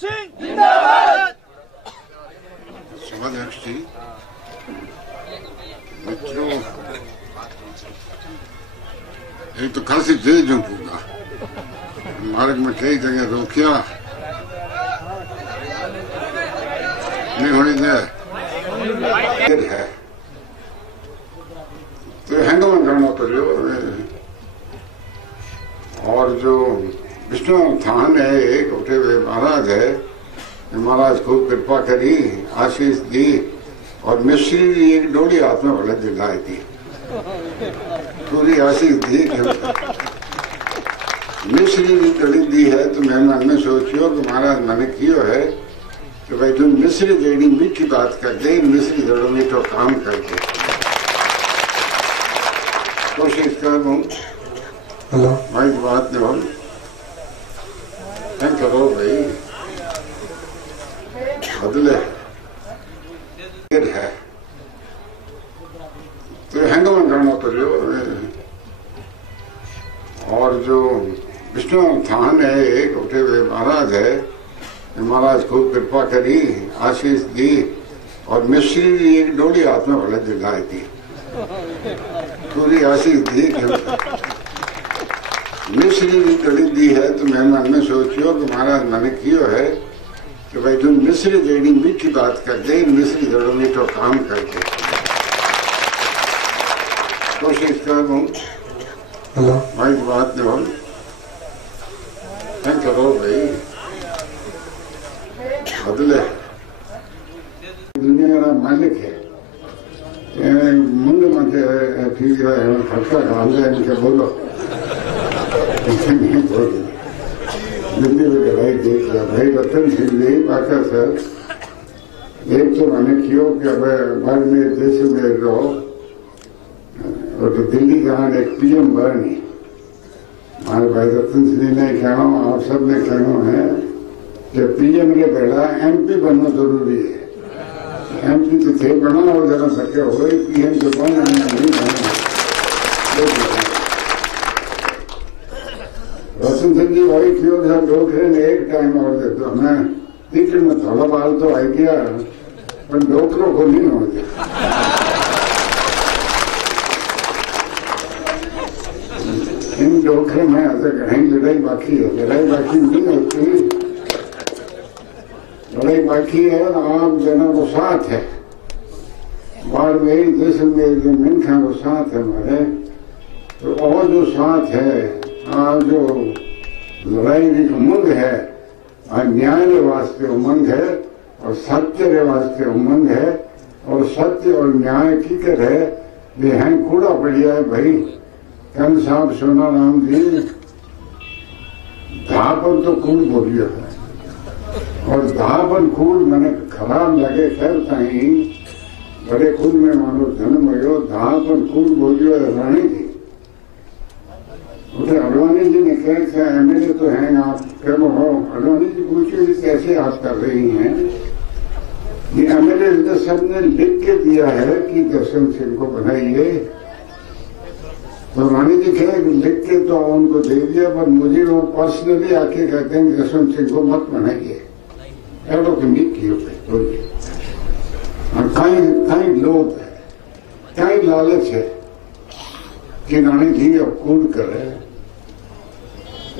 सिंह जिंदाबाद। सभाध्यक्ष जी, मित्रों, एक तो खासी तेज होगा, मार्ग में कई जगह रोकिया नहीं होनी है तो हैंडओवर करना पड़ेगा। और जो विष्णु थान है, एक उठे हुए महाराज है, महाराज खूब कृपा करी, आशीष दी, और मिश्री एक डोली हाथ में भले दिलाई थी, पूरी आशीष दी। मिश्री डोली दी है तो मैं मन में सोचियो कि महाराज मैंने कियो है तो भाई तुम मिश्री जेडी मीठी बात कर दे, मिश्री जड़ो मीठो काम करके कोशिश करूँ। हेलो भाई, बात नहीं हो करो भाई, बदले है तो हैंडओवर करना पड़ेगा। और जो विष्णु थान है, एक उठे हुए महाराज है, महाराज खूब कृपा करी, आशीष दी, और मिश्री एक डोली हाथ में भले दिलाई थी, पूरी आशीष दी। मिश्री डोली दी है तो मैं मन में सोचियो कि महाराज मैंने कियो है तो भाई तुम मिश्री जेडी मीठी बात कर दे, मिश्री जड़ो मीठो काम करके कोशिश करूँ। हेलो भाई, बात नहीं हो करो भाई, बदले दुनिया का मालिक है। मुंड मत ठीक है, खर्चा डाल दे इनके बोलो नहीं बोली दिल्ली में लड़ाई देख लिया भाई। रतन सिंह जी बाका सर, एक तो मैंने कियो कि अब बाद में देश में रहो, और तो दिल्ली जहाँ एक पीएम बनी, हमारे भाई रतन सिंह ने कहना, आप सब ने कहना है कि पीएम के पहला एमपी बनना जरूरी है। एमपी तो थे बना और जरा सके हो, पीएम के बना नहीं बना। रतन सिंह जी भाई क्यों डोकरे ने एक टाइम और दे दो, हमें टिकट में थोड़ा बाल तो आई गया, पर डोकरों को नहीं हो गया। इन डोकरे में कहीं लड़ाई बाकी है, लड़ाई बाकी नहीं होती, लड़ाई बाकी है। आप जनों को साथ है, बार में जैसे में मिनखा को साथ है हमारे, तो और जो साथ है, जो लड़ाई की उमंग है, न्याय के वास्ते उमंग है, और सत्य के वास्ते उमंग है, और सत्य और न्याय की कर है, ये हैं कूड़ा पड़िया है भाई। कल साहब सोना राम जी धापन तो कूड़ बोलियो है, और धापन कूड़ मैंने खराब लगे, खैर कहीं बड़े कूड़ में मानो जन्म हो, धापन कूड़ बोलियो रानी थी। उसे अडवाणी जी ने कहा एमएलए तो हैं आप, कहो हो अडवाणी जी पूछिए कैसे आप कर रही हैं। ये एमएलए सब ने लिख के दिया है कि जसवंत सिंह को बनाइए, तो रानी जी कहे लिख के तो उनको दे दिया, पर मुझे वो पर्सनली आके कहते हैं जसवंत सिंह को मत बनाइए, एडो की नीक की बोलिए। और कई लोग है, कई लालच है कि रानी जी अब कूद करे,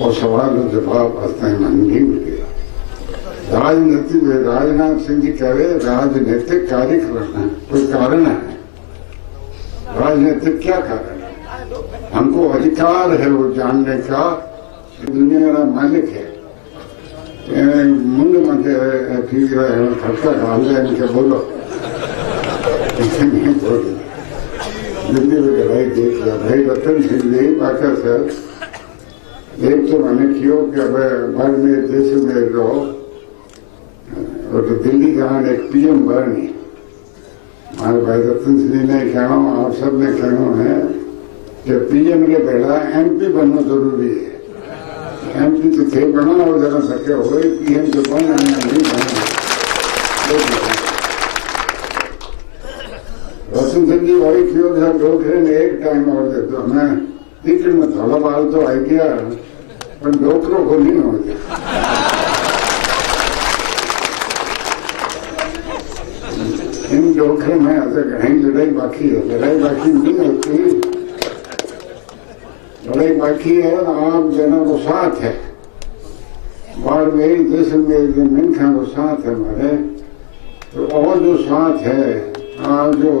और सवाल और जवाब आता है मन नहीं मिल गया। राजनीति में राजनाथ सिंह जी कह रहे राजनीतिक कार्यक्रम है, कोई कारण है, राजनीतिक क्या कारण है? हमको अधिकार है वो जानने का, दुनिया का मालिक है। मुंड मत ठीक है, खर्चा डाल दे इनके बोलो नहीं बोली दिल्ली में लड़ाई देख लिया भाई। रतन सिंह जी बाका सर, एक तो मैंने कियो कि अब बाद में देश में रहो, और तो दिल्ली जहाँ एक पीएम बनी, हमारे भाई रतन सिंह ने कहना, आप सब ने कहना है कि पीएम के पहला एमपी बनना जरूरी है। एमपी तो थे बना और जरा सके हो, पीएम के बना नहीं बना। रतन सिंह जी भाई क्यों डोकरे ने एक टाइम और दे दो, हमें टिकट में थोड़ा बाल तो आई गया, पर डोकरों को नहीं हो गया। जोखिम में अगर कहीं लड़ाई बाकी है, लड़ाई बाकी नहीं होती, लड़ाई बाकी है। आप जना वो साथ है बाड़मेर जैसलमेर मिनखा वो साथ है हमारे, तो और जो साथ है आज जो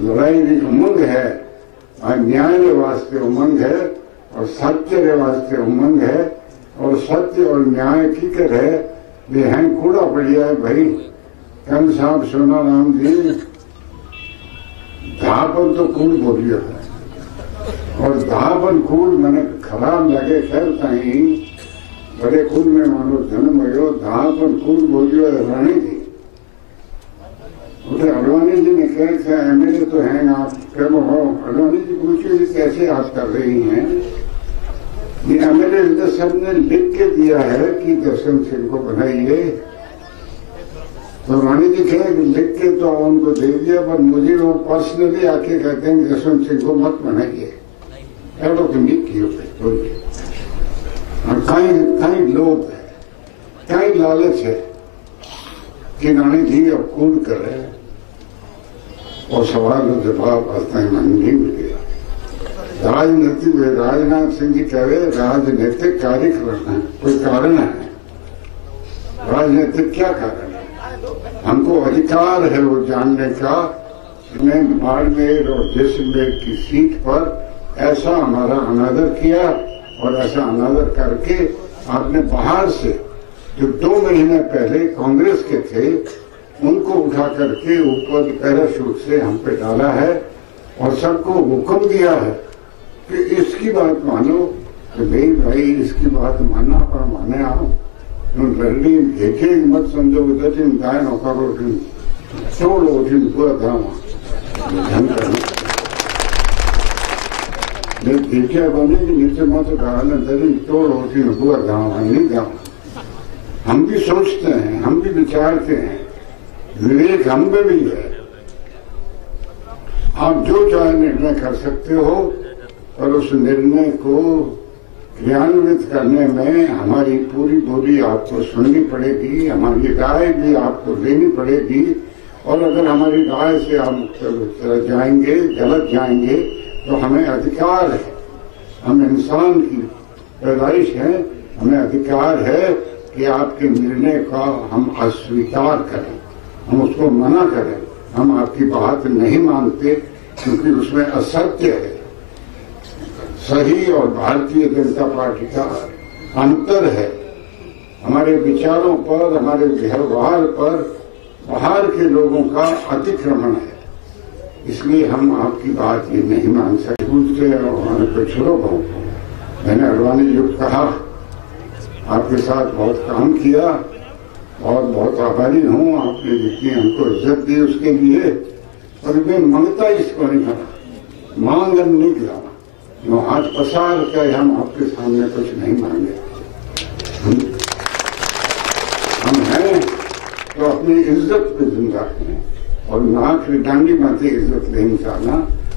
लड़ाई की उमंग है, न्याय के वास्ते उमंग है और सत्य के वास्ते उमंग है, और सत्य और न्याय की कर है वे हैं कूड़ा पड़िया है भाई। कल साहब सोना राम जी धापन तो कूड़ बोलियो है, और धापन कूड़ मैंने खराब लगे खैर कहीं बड़े कुल में मानो जन्म हो, धापन कूड़ बोलियो रानी जी। उसे अडवाणी जी ने कहा था एमएलए तो हैं आप, कब हो अडवाणी जी पूछिए कैसे आप कर रही हैं। ये एमएलए सब ने लिख के दिया है कि जसवंत सिंह को बनाइए, तो रानी जी कहे लिख के तो उनको दे दिया, पर मुझे वो पर्सनली आके कहते हैं जसवंत सिंह को मत बनाइए। एवं तो नहीं की बोलिए, कहीं लोभ है, कहीं लालच है कि रानी जी अब कूद करे, और सवाल और जवाब आता है नहीं मिले। राजनीति में राजनाथ सिंह जी कह रहे राजनीतिक कार्य करना है, कोई कारण है राजनीतिक क्या कारण है? हमको अधिकार है वो जानने का कि बाड़मेर और जैसलमेर की सीट पर ऐसा हमारा अनादर किया, और ऐसा अनादर करके आपने बाहर से जो 2 महीने पहले कांग्रेस के थे उनको उठा करके ऊपर पैराशूट से हम पे डाला है, और सबको हुक्म दिया है कि इसकी बात मानो। तो नहीं भाई इसकी बात मानना पर माने आओ, लड़ली देखे मत समझो उदय गाय नौकर छोड़ो पूरा धाम देखे बने कि नीचे मत गाने दरिंग तोड़ो पूरा धाम नहीं जाओ। हम भी सोचते हैं, हम भी विचारते हैं, विवेक हम में भी है। आप जो चाहे निर्णय कर सकते हो, और उस निर्णय को क्रियान्वित करने में हमारी पूरी बोली आपको सुननी पड़ेगी, हमारी राय भी आपको लेनी पड़ेगी, और अगर हमारी राय से हम जाएंगे गलत जाएंगे तो हमें अधिकार है, हम इंसान की पैदाइश है, हमें अधिकार है कि आपके निर्णय का हम अस्वीकार करें, हम उसको मना करें, हम आपकी बात नहीं मानते क्योंकि उसमें असत्य है। सही और भारतीय जनता पार्टी का अंतर है, हमारे विचारों पर, हमारे व्यवहार पर बाहर के लोगों का अतिक्रमण है, इसलिए हम आपकी बात ये नहीं मान सकते। दूसरे कुछ लोग मैंने अडवाणी युक्त कहा, आपके साथ बहुत काम किया और बहुत आभारी हूँ, आपने जितनी हमको इज्जत दी उसके लिए। और मैं मांगता इसको नहीं करा, मांगन नहीं किया, जो हाथ पसार कर हम आपके सामने कुछ नहीं मांगे। हम हैं तो अपनी इज्जत पे जिंदा हैं, और नाक डांडी माते इज्जत नहीं चाहना।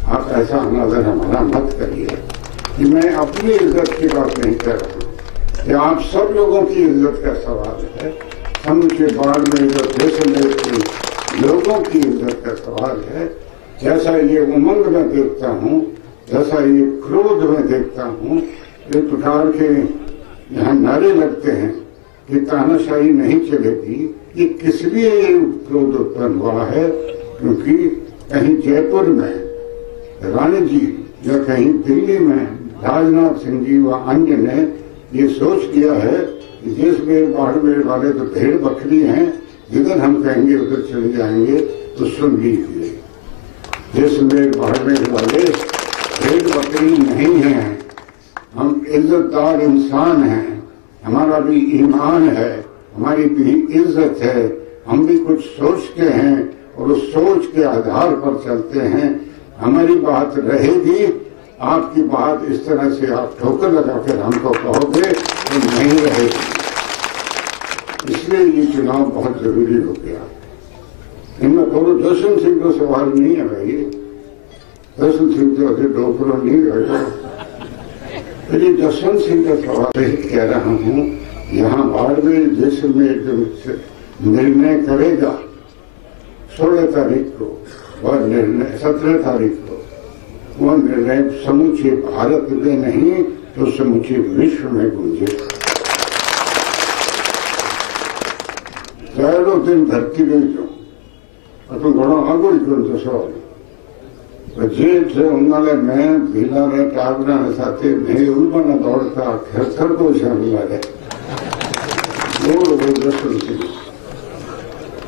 आप ऐसा अनादर हमारा मत करिए कि मैं अपनी इज्जत की बात नहीं कर रहा हूँ, ये आप सब लोगों की इज्जत का सवाल है, समूचे बाड़मेर और जैसलमेर के लोगों की इज्जत का सवाल है। जैसा ये उमंग में देखता हूँ, जैसा ये क्रोध में देखता हूँ, ये प्रकार के यहाँ नारे लगते हैं कि तानाशाही नहीं चलेगी, ये किस लिए ये क्रोध उत्पन्न हुआ है? क्योंकि कहीं जयपुर में रानी जी या कहीं दिल्ली में राजनाथ सिंह जी व अन्य ने ये सोच लिया है कि जैसलमेर बाड़मेर वाले तो भेड़ बकरी हैं, जिधर हम कहेंगे उधर चले जाएंगे, तो सुन लीजिए, जैसलमेर बाड़मेर वाले भेड़ बकरी नहीं हैं, हम इज्जतदार इंसान हैं, हमारा भी ईमान है, हमारी भी इज्जत है, हम भी कुछ सोचते हैं और उस सोच के आधार पर चलते हैं। हमारी बात रहेगी, आपकी बात इस तरह से आप ठोकर लगाकर हमको कहोगे तो नहीं रहेगी। इसलिए ये चुनाव बहुत जरूरी हो गया। इनमें कहो जसवंत सिंह को सवाल नहीं है भाई, जसवंत सिंह तो अभी डोकरो नहीं रहेगा। ये जसवंत सिंह का सवाल कह रहा हूँ, यहाँ बाड़मेर जैसलमेर जो निर्णय करेगा 16 तारीख को वह निर्णय, 17 तारीख को वह निर्णय समूचे भारत में नहीं तो समूचे विश्व में गूंजे। चारों दिन धरती गई जो अपन घणो आगो गयो तो जेठ से उन्हाळे में भीला ने टागरा साथे नहीं उलबना दौड़ता खेतर को शामिल आ जाए दर्शन से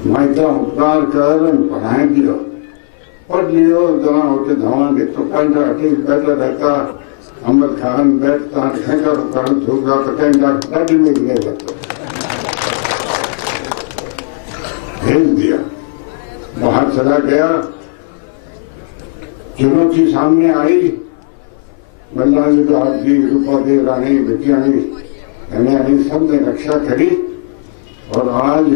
मायका उपकार कर पढ़ाए दियो पढ़ लियो जरा होके धवा दे तो कंटा ठीक बैठा रहता अमर खान बैठता खेका रुकान धोगा तो कंटा दाढ़ी में ले जाता भेज दिया बाहर चला गया। चुनौती सामने आई, बल्लाजी साहब जी, रूपा देव रानी, बिटियाणी, कन्याणी सबने रक्षा करी और आज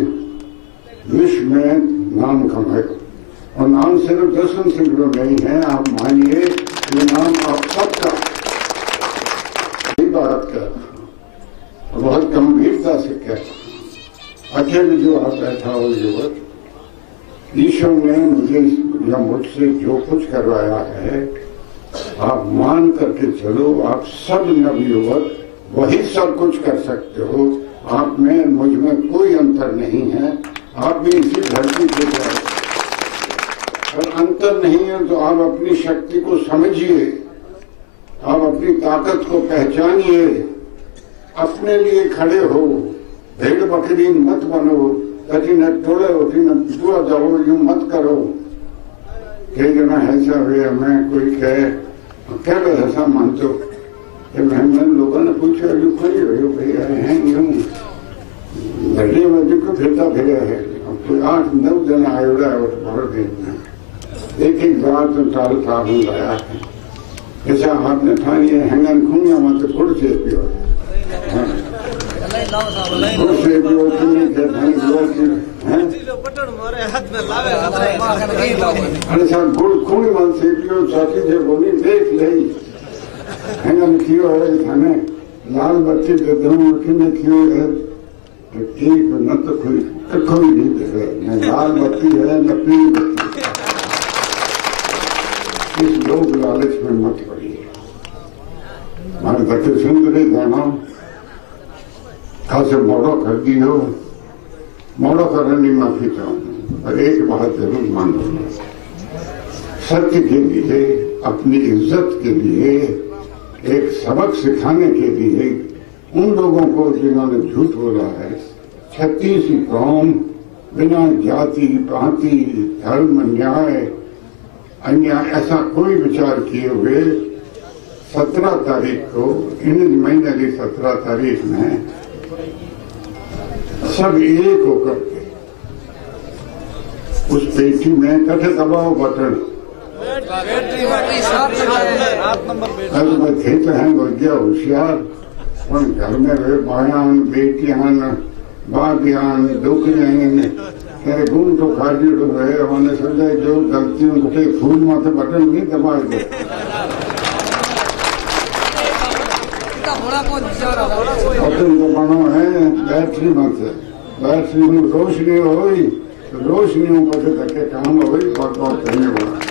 विश्व में नाम कमाए। और नाम सिर्फ दर्शन सिंह को नहीं है, आप मानिए ये नाम आप सबका, भारत का बहुत गंभीरता से कहता। अकेले जो आप बैठा हो युवक, ईश्वर ने मुझे या मुझसे जो कुछ करवाया है आप मान करके चलो। आप सब नवयुवक वही सब कुछ कर सकते हो। आप में मुझ में कोई अंतर नहीं है, आप भी इसी धरती पे जाए। और अंतर नहीं है तो आप अपनी शक्ति को समझिए, आप अपनी ताकत को पहचानिए, अपने लिए खड़े हो, भेड़ बकरी मत बनो, कभी न टोले होती न दुआ जाओ, यूं मत करो। कई जना ऐसा हुए, हमें कोई कहे क्या ऐसा मानते हो कि मैं लोगों ने पूछा यूं खड़ी हो भैया हैं यूं गड्ढे में जो फिरता फिर है। कोई 8-9 जना आयोड़ा है उस भारत देश में, एक बात तो टाल था लाया है ऐसा आपने ठानी हैंगन खूनिया मत फुड़ से पियो गुड़ खूनी मन से पियो चाची जे बोली देख ले हैंगन कियो है थाने लाल बत्ती दे दूं किने कियो है ठीक न तो कोई नहीं देखे न लाल बत्ती है न पीली बत्ती। इस लोग लालच में मत पड़िए। मारे दक्षिण सुंदरी जाना खासे मोड़ो कर दी हो, मोड़ो करने की माफी चाहूँ, पर एक बात जरूर मान लो, सत्य के लिए, अपनी इज्जत के लिए, एक सबक सिखाने के लिए उन लोगों को जिन्होंने झूठ बोला है, 36 कौम बिना जाति पाति धर्म न्याय अन्याय ऐसा कोई विचार किए हुए 17 तारीख को, इन महीने की 17 तारीख में सब एक होकर के उस पेटी में कठे दबाओ बटन थे तो हैं गया होशियार, घर में वे बायान बेटियान बागियान डोकरियां तेरे गुण तो खाजी रहे, हमने समझा जो गलतियों के फूल माथे बटन नहीं दबा दे। बटन दबाना है बैटरी माथे, बैटरी में रोशनी हो, रोशनी पर काम हो, बहुत बहुत धन्यवाद।